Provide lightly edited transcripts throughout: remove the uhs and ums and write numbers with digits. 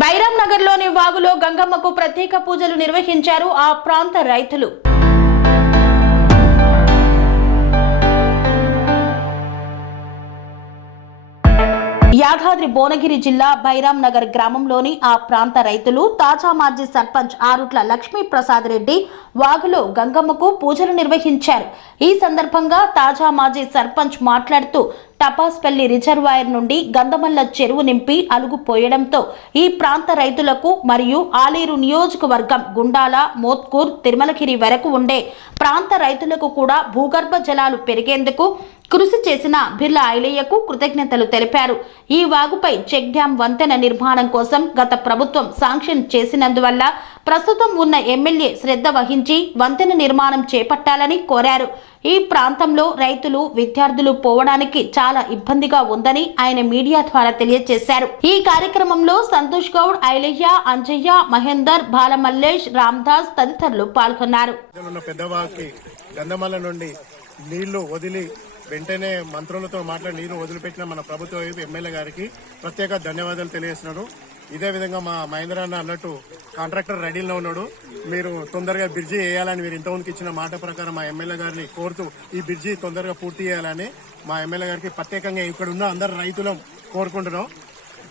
బైరాం నగర్లోని వాగులో గంగమ్మకు ప్రత్యేక పూజలు నిర్వహించారు ఆ ప్రాంత రైతులు. యాదాద్రి భువనగిరి జిల్లా బైరాం నగర్ గ్రామంలోని ఆ ప్రాంత రైతులు తాజా మాజీ సర్పంచ్ ఆరుట్ల లక్ష్మీ ప్రసాద్ రెడ్డి వాగులో గంగమ్మకు పూజలు నిర్వహించారు. ఈ సందర్భంగా తాజా మాజీ సర్పంచ్ మాట్లాడుతూ టపాస్పల్లి రిజర్వాయర్ నుండి గంధమల్ల చెరువు నింపి అలుగుపోయడంతో ఈ ప్రాంత రైతులకు మరియు ఆలేరు నియోజకవర్గం గుండాల, మోత్కూర్, తిరుమలగిరి వరకు ఉండే ప్రాంత రైతులకు కూడా భూగర్భ జలాలు పెరిగేందుకు కృషి చేసిన బిర్లా ఐలయ్యకు కృతజ్ఞతలు తెలిపారు. ఈ వాగుపై చెక్ డ్యాం వంతెన నిర్మాణం కోసం గత ప్రభుత్వం శాంక్షన్ చేసినందువల్ల ప్రస్తుతం ఉన్న ఎమ్మెల్యే శ్రద్ధ వహించి వంతెన నిర్మాణం చేపట్టాలని కోరారు. ఈ ప్రాంతంలో రైతులు, విద్యార్థులు పోవడానికి చాలా ఇబ్బందిగా ఉందని ఆయన మీడియా ద్వారా తెలియజేశారు. ఈ కార్యక్రమంలో సంతోష్ గౌడ్, ఐలయ్య, అంజయ్య, మహేందర్, బాలమల్లేష్, రామ్దాస్ తదితరులు పాల్గొన్నారు. వెంటనే మంత్రులతో మాట్లాడి నీరు వదిలిపెట్టిన మన ప్రభుత్వ ఎమ్మెల్యే గారికి ప్రత్యేక ధన్యవాదాలు తెలియజేస్తున్నాను. ఇదే విధంగా మా మహేంద్ర అన్న అన్నట్టు కాంట్రాక్టర్ రెడీలో ఉన్నాడు. మీరు తొందరగా బ్రిడ్జి వేయాలని మీరు ఇంతకుముందుకు ఇచ్చిన మాట ప్రకారం మా ఎమ్మెల్యే గారిని కోరుతూ ఈ బ్రిడ్జి తొందరగా పూర్తి చేయాలని మా ఎమ్మెల్యే గారికి ప్రత్యేకంగా ఇక్కడ ఉన్న అందరు రైతులం కోరుకుంటున్నాం.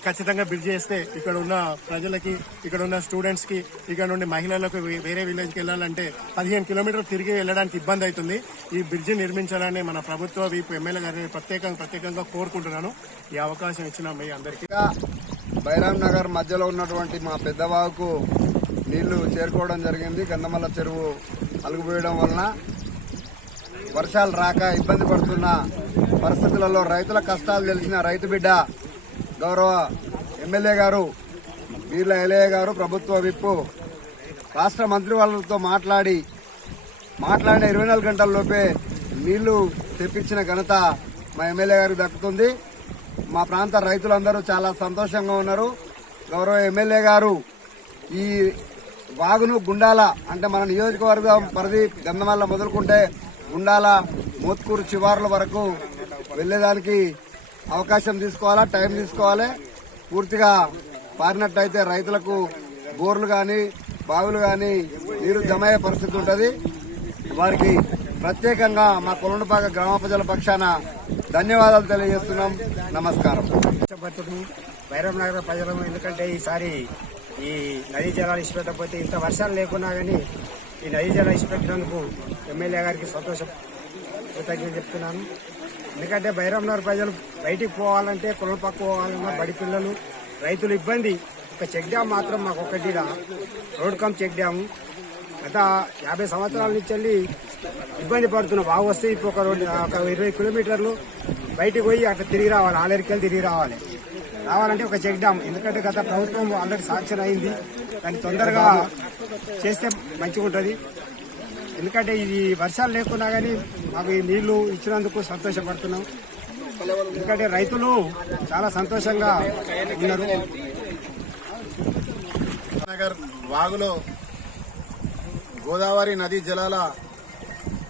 ఖచ్చితంగా బ్రిడ్జ్ చేస్తే ఇక్కడ ఉన్న ప్రజలకి, ఇక్కడ ఉన్న స్టూడెంట్స్ కి, ఇక్కడ నుండి మహిళలకు వేరే విలేజ్కి వెళ్లాలంటే 15 కిలోమీటర్లు తిరిగి వెళ్లడానికి ఇబ్బంది అవుతుంది. ఈ బ్రిడ్జి నిర్మించాలని మన ప్రభుత్వ వీపు ఎమ్మెల్యే గారిని ప్రత్యేకంగా కోరుకుంటున్నాను. ఈ అవకాశం ఇచ్చిన మీ అందరికీ. బైరాం నగర్ మధ్యలో ఉన్నటువంటి మా పెద్దవాగుకు నీళ్లు చేరుకోవడం జరిగింది. గంధమల్ల చెరువు అలుగుపోయడం వలన వర్షాలు రాక ఇబ్బంది పడుతున్న పరిస్థితులలో రైతుల కష్టాలు తెలిసిన రైతు బిడ్డ గౌరవ ఎమ్మెల్యే గారు బిర్లా ఐలయ్య గారు, ప్రభుత్వ విప్పు, రాష్ట్ర మంత్రి వాళ్ళతో మాట్లాడిన 24 గంటల లోపే నీళ్లు తెప్పించిన ఘనత మా ఎమ్మెల్యే గారికి దక్కుతుంది. మా ప్రాంత రైతులందరూ చాలా సంతోషంగా ఉన్నారు. గౌరవ ఎమ్మెల్యే గారు ఈ వాగును గుండాల, అంటే మన నియోజకవర్గం పరిధి గంధమల్ల మొదలుకుంటే గుండాల, మోత్కూరు చివార్ల వరకు వెళ్లేదానికి అవకాశం తీసుకోవాలా, టైం తీసుకోవాలి. పూర్తిగా పారినట్టయితే రైతులకు బోర్లు గాని, బావులు గాని నీరు జమ అయ్యే పరిస్థితి ఉంటుంది. వారికి ప్రత్యేకంగా మా కొలండపాక గ్రామ ప్రజల పక్షాన ధన్యవాదాలు తెలియజేస్తున్నాం. నమస్కారం. బైరాం నగర ప్రజలు ఎందుకంటే ఈసారి ఈ నదీ జలాలు ఇచ్చిపెట్టకపోతే ఇంత వర్షాలు లేకున్నా కానీ ఈ నదీ జలాలు ఇచ్చిపెట్టినందుకు ఎమ్మెల్యే గారికి సంతోషం కృతజ్ఞతలు చెప్తున్నాను. ఎందుకంటే బైరాం నగర్ ప్రజలు బయటికి పోవాలంటే పొలం పక్క పోవాలన్నా బడి పిల్లలు, రైతులు ఇబ్బంది. ఒక చెక్ డ్యామ్ మాత్రం మాకు ఒకటి రోడ్ కమ్ చెక్ డ్యామ్ గత 50 సంవత్సరాల నుంచి వెళ్ళి ఇబ్బంది పడుతున్నాం. బాగా వస్తే ఇప్పుడు ఒక 20 కిలోమీటర్లు బయటికి పోయి అట్లా తిరిగి రావాలి, ఆలేరుకెళ్ళి తిరిగి రావాలంటే ఒక చెక్ డ్యామ్. ఎందుకంటే గత ప్రభుత్వం ఆల్రెడీ శాంక్షన్ అయింది, దాన్ని తొందరగా చేస్తే మంచిగా ఉంటుంది. ఎందుకంటే ఇది వర్షాలు లేకున్నా కానీ మాకు ఈ నీళ్లు ఇచ్చినందుకు సంతోషపడుతున్నాం. ఎందుకంటే రైతులు చాలా సంతోషంగా ఉన్నారు. నగర్ వాగులో గోదావరి నదీ జలాల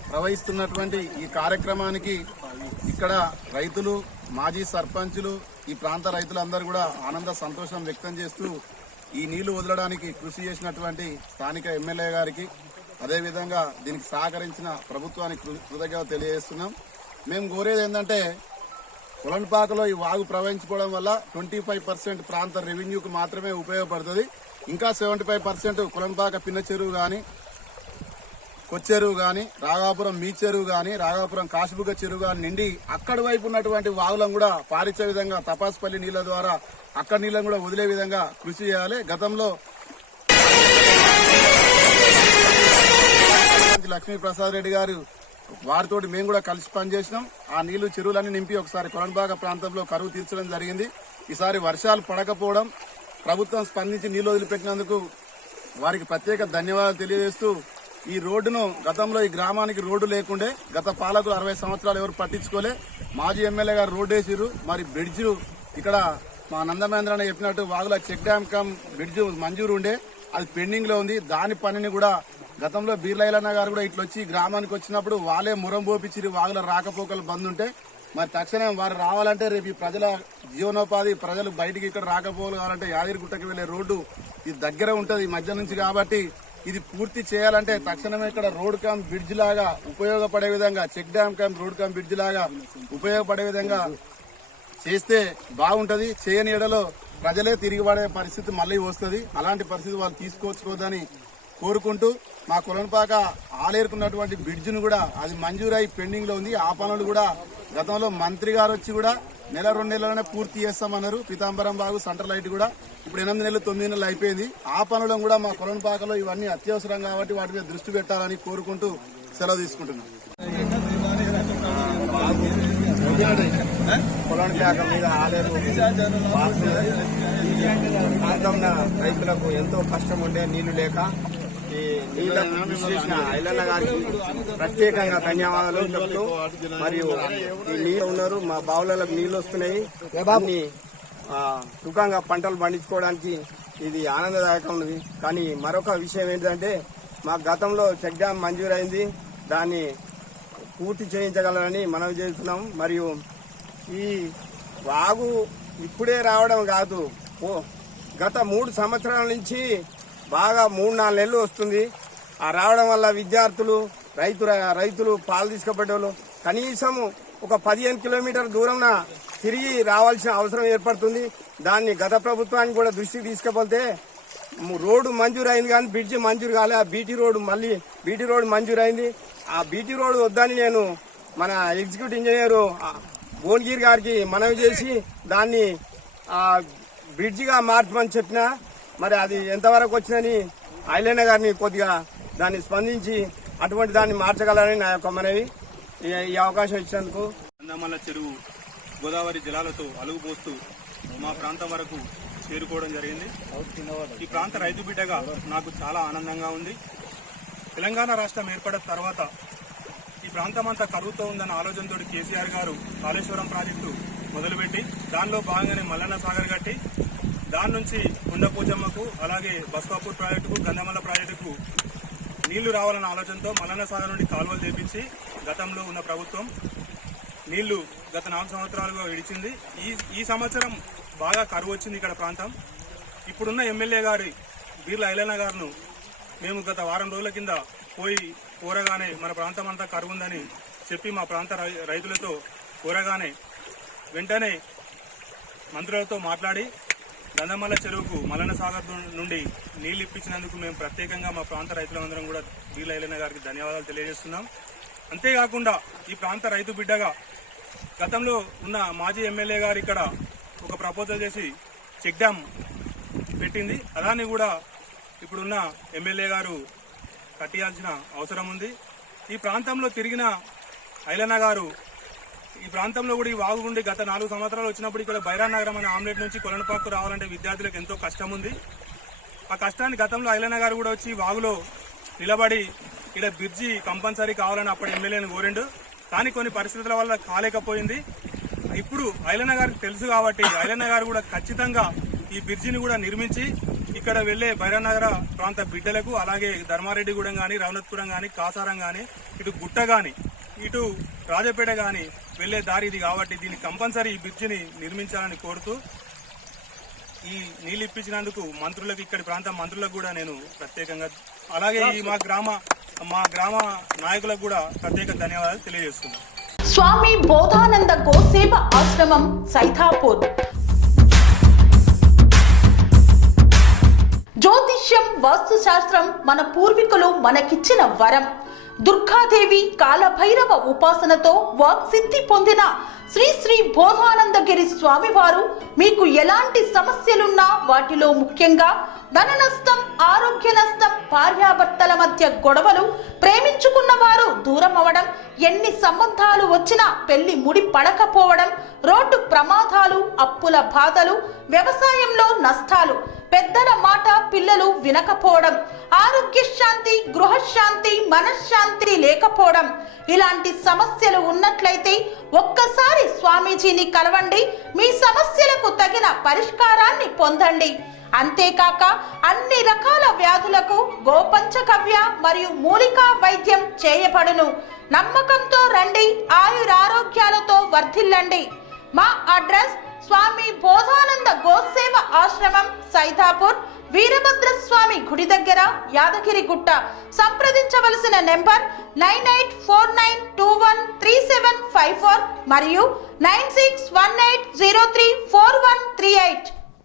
ప్రవహిస్తున్నటువంటి ఈ కార్యక్రమానికి ఇక్కడ రైతులు, మాజీ సర్పంచులు, ఈ ప్రాంత రైతులందరూ కూడా ఆనంద సంతోషం వ్యక్తం చేస్తూ ఈ నీళ్లు వదలడానికి కృషి చేసినటువంటి స్థానిక ఎమ్మెల్యే గారికి, అదేవిధంగా దీనికి సహకరించిన ప్రభుత్వానికి కృతజ్ఞతలు తెలియజేస్తున్నాం. మేము కోరేది ఏంటంటే కొలంపాకలో ఈ వాగు ప్రవహించుకోవడం వల్ల 25% ప్రాంత రెవెన్యూకు మాత్రమే ఉపయోగపడుతుంది. ఇంకా 75% కొలంపాక పిన్న చెరువు కానీ, కొచ్చెరువు కానీ, రాఘాపురం మీ చెరువు కానీ, రాఘాపురం కాశీబుగ్గ చెరువు కానీ నిండి అక్కడి వైపు ఉన్నటువంటి వాగులను కూడా పారించే విధంగా తపాస్పల్లి నీళ్ల ద్వారా అక్కడి నీళ్లను కూడా వదిలే విధంగా కృషి చేయాలి. గతంలో లక్ష్మీ ప్రసాద్ రెడ్డి గారు వారితో మేము కూడా కలిసి పనిచేసినాం. ఆ నీళ్లు చెరువులన్నీ నింపి ఒకసారి కొలంబాక ప్రాంతంలో కరువు తీర్చడం జరిగింది. ఈసారి వర్షాలు పడకపోవడం, ప్రభుత్వం స్పందించి నీళ్లు వదిలిపెట్టినందుకు వారికి ప్రత్యేక ధన్యవాదాలు తెలియజేస్తూ, ఈ రోడ్డును గతంలో ఈ గ్రామానికి రోడ్డు లేకుండే, గత పాలకులు 60 సంవత్సరాలు ఎవరు పట్టించుకోలే. మాజీ ఎమ్మెల్యే గారు రోడ్డు వేసిరు. మరి బ్రిడ్జ్ ఇక్కడ మా నందమేంద్ర చెప్పినట్టు వాగుల చెక్ డ్యామ్ కమ్ బ్రిడ్జ్ మంజూరు ఉండే, అది పెండింగ్ లో ఉంది. దాని పనిని కూడా గతంలో బిర్లా ఐలయ్య గారు కూడా ఇట్లా వచ్చి గ్రామానికి వచ్చినప్పుడు వాళ్ళే మురం పోపించి వాగుల రాకపోకలు బంద్ ఉంటే మరి తక్షణం వారు రావాలంటే రేపు ఈ ప్రజల జీవనోపాధి ప్రజలు బయటికి ఇక్కడ రాకపోవాలంటే యాదగిరిగుట్టకి వెళ్లే రోడ్డు ఇది దగ్గర ఉంటది మధ్య నుంచి కాబట్టి ఇది పూర్తి చేయాలంటే తక్షణమే ఇక్కడ రోడ్ కమ్ బ్రిడ్జ్ లాగా ఉపయోగపడే విధంగా check dam cum road cum bridge లాగా ఉపయోగపడే విధంగా చేస్తే బాగుంటది. చేయని ఎడలో ప్రజలే తిరిగిపడే పరిస్థితి మళ్ళీ వస్తుంది. అలాంటి పరిస్థితి వాళ్ళు తీసుకోవచ్చుకోదని కోరుకుంటూ మా కొలనుపాక ఆలేరుకున్నటువంటి బ్రిడ్జిను కూడా అది మంజూరై పెండింగ్ లో ఉంది. ఆ పనులు కూడా గతంలో మంత్రి గారు వచ్చి కూడా 1-2 నెలలనే పూర్తి చేస్తామన్నారు. పీతాంబరం బాగు సెంటర్ లైట్ కూడా ఇప్పుడు 8 నెలలు 9 నెలలు అయిపోయింది. ఆ పనులను కూడా మా కొలనుపాకలో ఇవన్నీ అత్యవసరం కాబట్టి వాటి మీద దృష్టి పెట్టాలని కోరుకుంటూ సెలవు తీసుకుంటున్నాం. కొలనుపాక మీద ఆలేరు ప్రాంతంలో రైతులకు ఎంతో కష్టం ఉండే నీళ్లు లేక ఈ నీళ్లకు కృషి చేసిన ఐలన్న గారికి ప్రత్యేకంగా ధన్యవాదాలు చెప్తూ, మరియు ఈ నీళ్ళు ఉన్నారు మా బావులకు నీళ్లు వస్తున్నాయి. అన్ని సుఖంగా పంటలు పండించుకోవడానికి ఇది ఆనందదాయకం ఉన్నది. కానీ మరొక విషయం ఏంటంటే మా గతంలో చెక్ డ్యామ్ మంజూరైంది, దాన్ని పూర్తి చేయించగలరని మనవి చేస్తున్నాం. మరియు ఈ వాగు ఇప్పుడే రావడం కాదు, గత 3 సంవత్సరాల నుంచి బాగా 3-4 నెలలు వస్తుంది. ఆ రావడం వల్ల విద్యార్థులు రైతులు పాలు తీసుకుపోయేవాళ్ళు కనీసం ఒక 15 కిలోమీటర్ దూరంన తిరిగి రావాల్సిన అవసరం ఏర్పడుతుంది. దాన్ని గత ప్రభుత్వానికి కూడా దృష్టికి తీసుకుపోతే రోడ్డు మంజూరు అయింది కానీ బ్రిడ్జి మంజూరు కాలే. ఆ బీటీ రోడ్డు మంజూరు అయింది. ఆ బీటీ రోడ్డు వద్దని నేను మన ఎగ్జిక్యూటివ్ ఇంజనీరు భువనగిరి గారికి మనవి చేసి దాన్ని బ్రిడ్జిగా మార్చమని చెప్పినా మరి అది ఎంతవరకు వచ్చిందని ఐలన్న గారిని కొద్దిగా దాన్ని స్పందించి అటువంటి దాన్ని మార్చగలరని నా యొక్క మనవి. ఈ అవకాశం ఇచ్చినందుకు కందమల్ల చెరువు గోదావరి జలాలతో అలుగుపోస్తూ మా ప్రాంతం వరకు చేరుకోవడం జరిగింది. ఈ ప్రాంత రైతు బిడ్డగా నాకు చాలా ఆనందంగా ఉంది. తెలంగాణ రాష్ట్రం ఏర్పడిన తర్వాత ఈ ప్రాంతం అంతా కరువుతో ఉందన్న ఆలోచనతో కేసీఆర్ గారు కాళేశ్వరం ప్రాజెక్టు మొదలుపెట్టి దానిలో భాగంగానే మల్లన్న సాగర్ కట్టి దాని నుంచి కొండపోచమ్మకు అలాగే బస్వాపూర్ ప్రాజెక్టుకు గంధమల్ల ప్రాజెక్టుకు నీళ్లు రావాలన్న ఆలోచనతో మల్లన్న సాగర్ నుండి కాలువలు తెప్పించి గతంలో ఉన్న ప్రభుత్వం నీళ్లు గత 4 సంవత్సరాలుగా విడిచింది. ఈ సంవత్సరం బాగా కరువు వచ్చింది ఇక్కడ ప్రాంతం. ఇప్పుడున్న ఎమ్మెల్యే గారి బీర్ల ఐలన్న గారును మేము గత వారం రోజుల కింద పోయి కోరగానే మన ప్రాంతం అంతా కరువు ఉందని చెప్పి మా ప్రాంత రైతులతో కోరగానే వెంటనే మంత్రులతో మాట్లాడి గంధమల్ల చెరువుకు మల్లన్న సాగర్ నుండి నీళ్లు ఇప్పించినందుకు మేము ప్రత్యేకంగా మా ప్రాంత రైతులందరం కూడా బీర్ల ఐలన్న గారికి ధన్యవాదాలు తెలియజేస్తున్నాం. అంతేకాకుండా ఈ ప్రాంత రైతు బిడ్డగా గతంలో ఉన్న మాజీ ఎమ్మెల్యే గారు ఇక్కడ ఒక ప్రపోజల్ చేసి చెక్ డ్యామ్ పెట్టింది. అలానే కూడా ఇప్పుడున్న ఎమ్మెల్యే గారు కట్టియాల్సిన అవసరం ఉంది. ఈ ప్రాంతంలో తిరిగిన ఐలన్న గారు ఈ ప్రాంతంలో కూడా ఈ వాగు ఉండి గత 4 సంవత్సరాలు వచ్చినప్పుడు ఇక్కడ బైరాన్ నగరం అనే ఆమ్లెట్ నుంచి కొలనుపాకు రావాలంటే విద్యార్థులకు ఎంతో కష్టం ఉంది. ఆ కష్టాన్ని గతంలో ఐలన్న గారు కూడా వచ్చి వాగులో నిలబడి ఇక్కడ బ్రిడ్జి కంపల్సరీ కావాలని అప్పుడు ఎమ్మెల్యేని కోరిండు. కానీ కొన్ని పరిస్థితుల వల్ల కాలేకపోయింది. ఇప్పుడు ఐలన్న గారికి తెలుసు కాబట్టి ఐలన్న గారు కూడా ఖచ్చితంగా ఈ బ్రిడ్జిని కూడా నిర్మించి ఇక్కడ వెళ్లే బైరాన్ నగర ప్రాంత బిడ్డలకు అలాగే ధర్మారెడ్డిగూడెం గాని రవనత్పురం గాని కాసారం గాని ఇటు గుట్ట గాని ఇటు రాజపేట గాని వెళ్లే దారి ఇది కాబట్టి దీన్ని కంపల్సరీ ఈ బ్రిడ్జిని నిర్మించాలని కోరుతూ ఈ నీళ్ళు ఇప్పించినందుకు మంత్రులకు ఇక్కడి ప్రాంత మంత్రులకు కూడా నేను ప్రత్యేకంగా అలాగే ఈ మా గ్రామ నాయకులకు కూడా ప్రత్యేక ధన్యవాదాలు తెలియజేస్తున్నాను. స్వామి బోధానంద గోసేవ ఆశ్రమం సైథాపూర్. జ్యోతిష్యం వాస్తు శాస్త్రం మన పూర్వీకులు మనకిచ్చిన వరం. దుర్గాదేవి కాలభైరవ ఉపాసనతో వాక్సిద్ధి పొందిన శ్రీ శ్రీ బోధానందగిరి స్వామివారు మీకు ఎలాంటి సమస్యలున్నా వాటిలో ముఖ్యంగా ధన నష్టం, ఆరోగ్య నష్టం, భార్యాభర్తల మధ్య గొడవలు, ప్రేమించుకున్న వారు దూరం అవడం, ఎన్ని సంబంధాలు వచ్చినా పెళ్లి ముడి పడకపోవడం, రోడ్డు ప్రమాదాలు, అప్పుల బాధలు, వ్యవసాయంలో నష్టాలు, పెద్దల మాట పిల్లలు వినకపోవడం, ఆరోగ్య శాంతి, గృహశాంతి, మనశ్శాంతి లేకపోవడం, ఇలాంటి సమస్యలు ఉన్నట్లయితే ఒక్కసారి స్వామీజీని కలవండి. మీ సమస్యలకు తగిన పరిష్కారాన్ని పొందండి. అంతేకాక అన్ని రకాల వ్యాధులకు గోపంచకవ్య మరియు మూలికా వైద్యం చేయబడును. నమ్మకంతో రండి, ఆయురారోగ్యాలతో వర్ధిల్లండి. మా అడ్రస్ స్వామి బోధానంద గోసేవ ఆశ్రమం, సైతాపూర్, వీరభద్రస్వామి గుడి దగ్గర, యాదగిరిగుట్ట. సంప్రదించవలసిన నెంబర్ 9849213754 మరియు 9618034138.